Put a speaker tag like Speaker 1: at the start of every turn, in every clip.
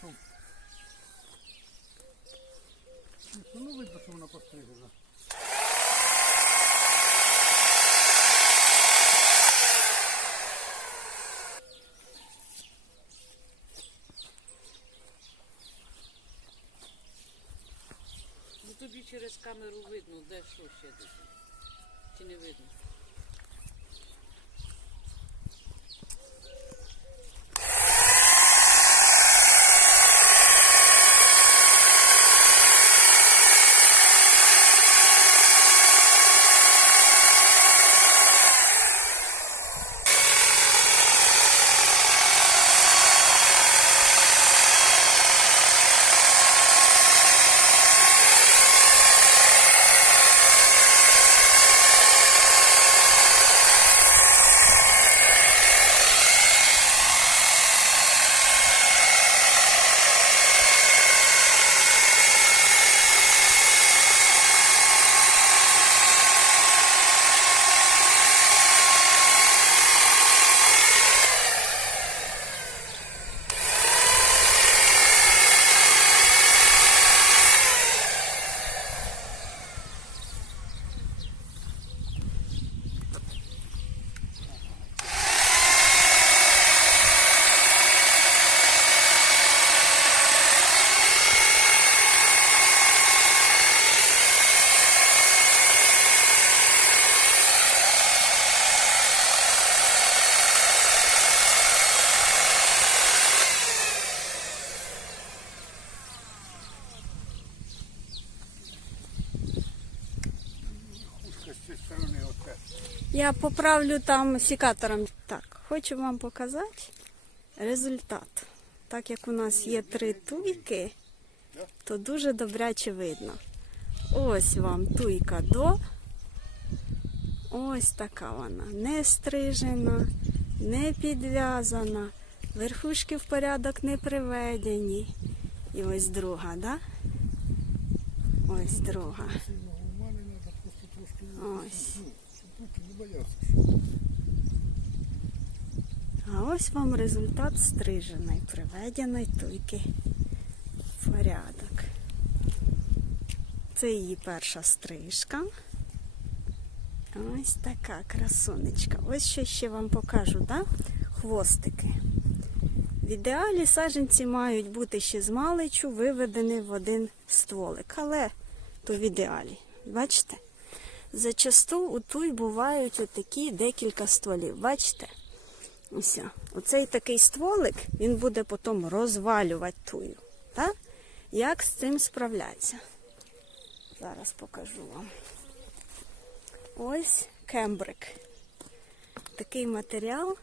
Speaker 1: потім. Ну, видно, що вона пострижена.
Speaker 2: Ну тобі через камеру видно, де що ще десь. Чи не видно?
Speaker 3: Я поправлю там секатором. Так, хочу вам показати результат. Так як у нас є три туйки, то дуже добряче видно. Ось вам туйка до. Ось така вона. Не стрижена, не підв'язана, верхушки в порядок не приведені. І ось друга, да? Ось друга. Ось.
Speaker 1: Боявся.
Speaker 3: А ось вам результат стриженої, приведеної туйки в порядок. Це її перша стрижка. Ось така красунечка. Ось що ще вам покажу, да? хвостики. В ідеалі саджанці мають бути ще з маличу виведені в один стволик. Але то в ідеалі. Бачите? Зачасту у туй бувають отакі декілька стволів. Бачите? Ось. Оцей такий стволик, він буде потім розвалювати тую. Так? Як з цим справлятися? Зараз покажу вам. Ось кембрик. Такий матеріал.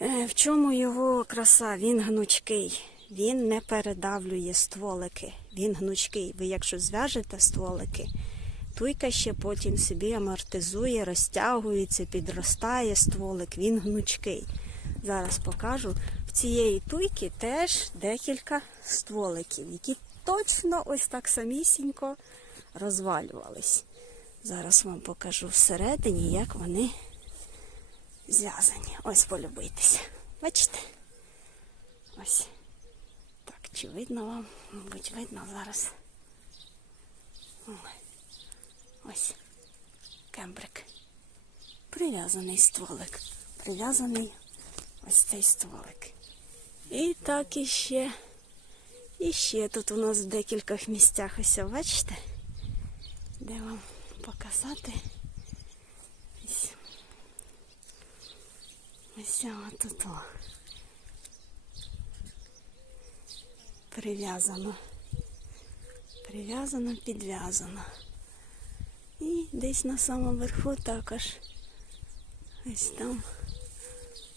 Speaker 3: Е, В чому його краса? Він гнучкий. Він не передавлює стволики. Він гнучкий. Ви якщо зв'яжете стволики, туйка ще потім собі амортизує, розтягується, підростає стволик, він гнучкий. Зараз покажу. В цієї туйки теж декілька стволиків, які точно ось так самісінько розвалювались. Зараз вам покажу всередині, як вони зв'язані. Ось полюбитися. Бачите? Ось. Так, чи видно вам? Мабуть, видно зараз. Ой. Ось кембрик. Прив'язаний стволик. Прив'язаний ось цей стволик. І так іще. І ще тут у нас в декількох місцях ось, бачите? Де вам показати? Ось. Ось тут. о. Прив'язано. Прив'язано, підв'язано. І десь на самому верху також. Ось там.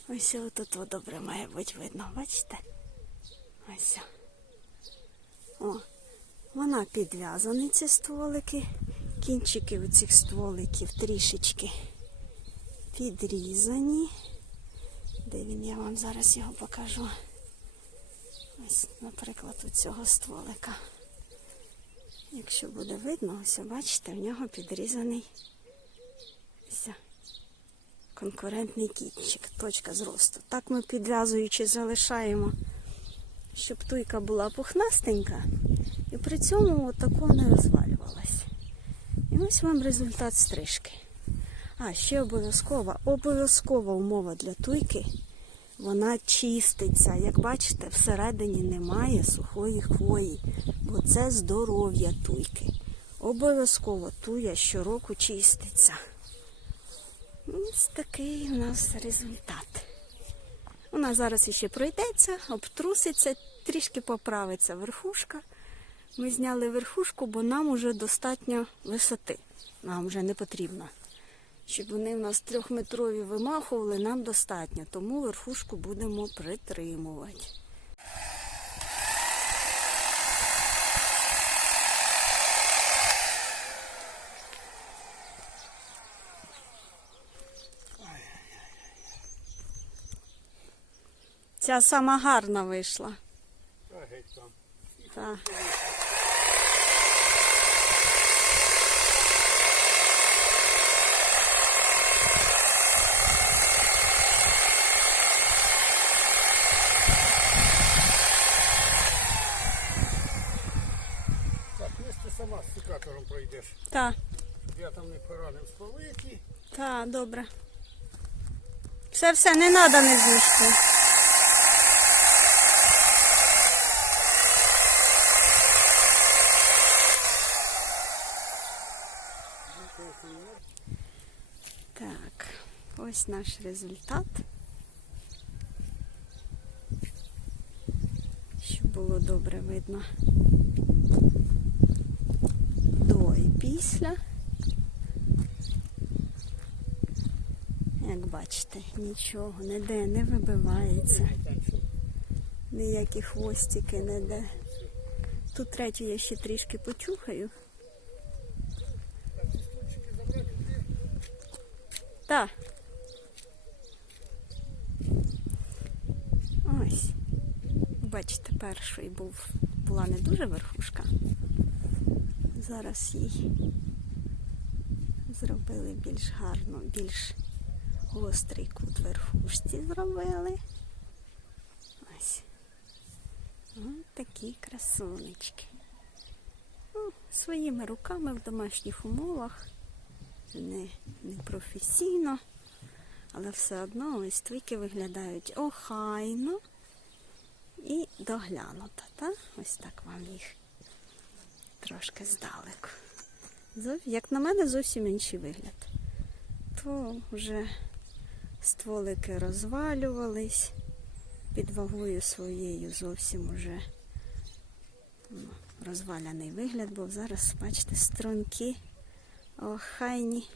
Speaker 3: Ось тут добре має бути видно, бачите? Ось. О, вона підв'язані, ці стволики. Кінчики у цих стволиків трішечки підрізані. Де він? Я вам зараз його покажу. Ось, наприклад, у цього стволика. Якщо буде видно, ось бачите, в нього підрізаний ось Конкурентний кітчик, точка зросту. Так ми підв'язуючи залишаємо, щоб туйка була пухнастенька і при цьому отако не розвалювалась. І ось вам результат стрижки. А, ще обов'язкова, обов'язкова умова для туйки. Вона чиститься. Як бачите, всередині немає сухої хвої, бо це здоров'я туйки. Обов'язково туя щороку чиститься. Ось такий у нас результат. Вона зараз іще пройдеться, обтруситься, трішки поправиться верхушка. Ми зняли верхушку, бо нам уже достатньо висоти. Нам вже не потрібно. Щоб вони в нас трьохметрові вимахували, нам достатньо, тому верхушку будемо притримувати. Ця сама гарна вийшла.
Speaker 1: Та геть там.
Speaker 3: Так.
Speaker 1: Так, низ ти сама з секатором пройдеш.
Speaker 3: Так,
Speaker 1: Я там не поранив спалити.
Speaker 3: Добре. Все, все, не треба не знищити. Так, ось наш результат. Щоб було добре видно до і після. Як бачите, нічого ніде не вибивається, ніякі хвостики ніде. Тут третю я ще трішки почухаю.
Speaker 1: так.
Speaker 3: Ось. Бачите, перший був, була не дуже верхушка. Зараз їй зробили більш гарно, більш гострий кут верхушці зробили. Ось. Ось такі красунечки. Ну, своїми руками в домашніх умовах не, не професійно, але все одно ось твіки виглядають охайно і доглянуто. Та? Ось так вам їх трошки здалеку. Як на мене, зовсім інший вигляд. То вже стволики розвалювались під вагою своєю зовсім уже ну, розваляний вигляд, бо зараз, бачите, струнки охайні.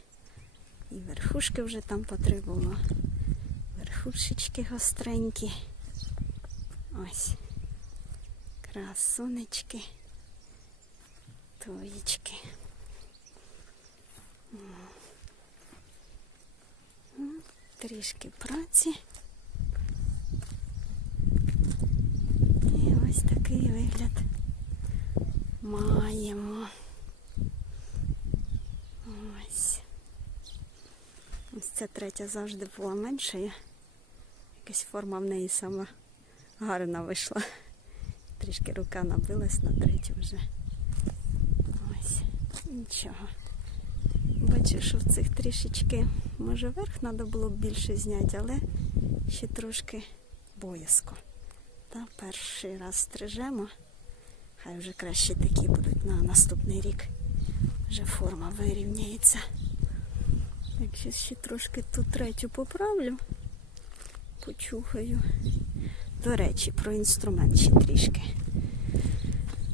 Speaker 3: І верхушки вже там потребувало. Верхушечки гостренькі. Ось. Красунечки. Тоєчки. М, Трішки праці. І ось такий вигляд маємо. Ось. Ось ця третя завжди була меншою. Якась форма в неї сама гарна вийшла. Трішки рука набилась на третю вже. Ось. Нічого. Бачу, що в цих трішечки, може, верх треба було б більше зняти, але ще трошки боязко. Та перший раз стрижемо. Хай вже краще такі будуть на наступний рік. Вже форма вирівняється. Якщо ще трошки ту третю поправлю, почухаю. До речі, про інструмент ще трішки.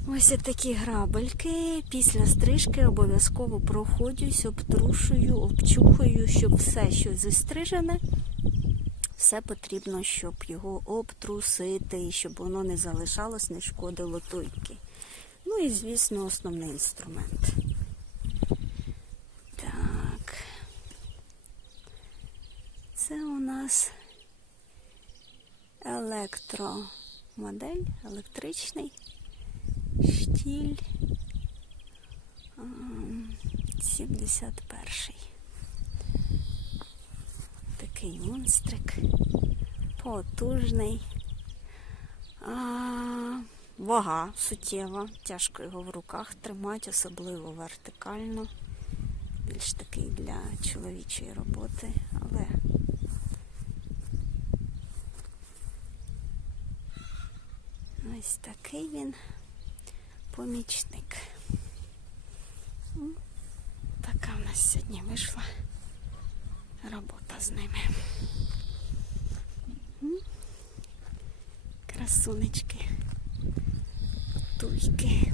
Speaker 3: Ось такі грабельки. Після стрижки обов'язково проходжусь, обтрушую, обчухаю, щоб все, що зістрижене, все потрібно, щоб його обтрусити, щоб воно не залишалось, не шкодило туйки. Ну і, звісно, основний інструмент. Так. Це у нас електромодель, електричний штіль ам, 71. такий монстрик. Потужний. А, вага суттєва. Тяжко його в руках тримати, особливо вертикально. Більш такий для чоловічої роботи, але ось такий він помічник. Така в нас сьогодні вийшла робота з ними. Красунечки, туйки.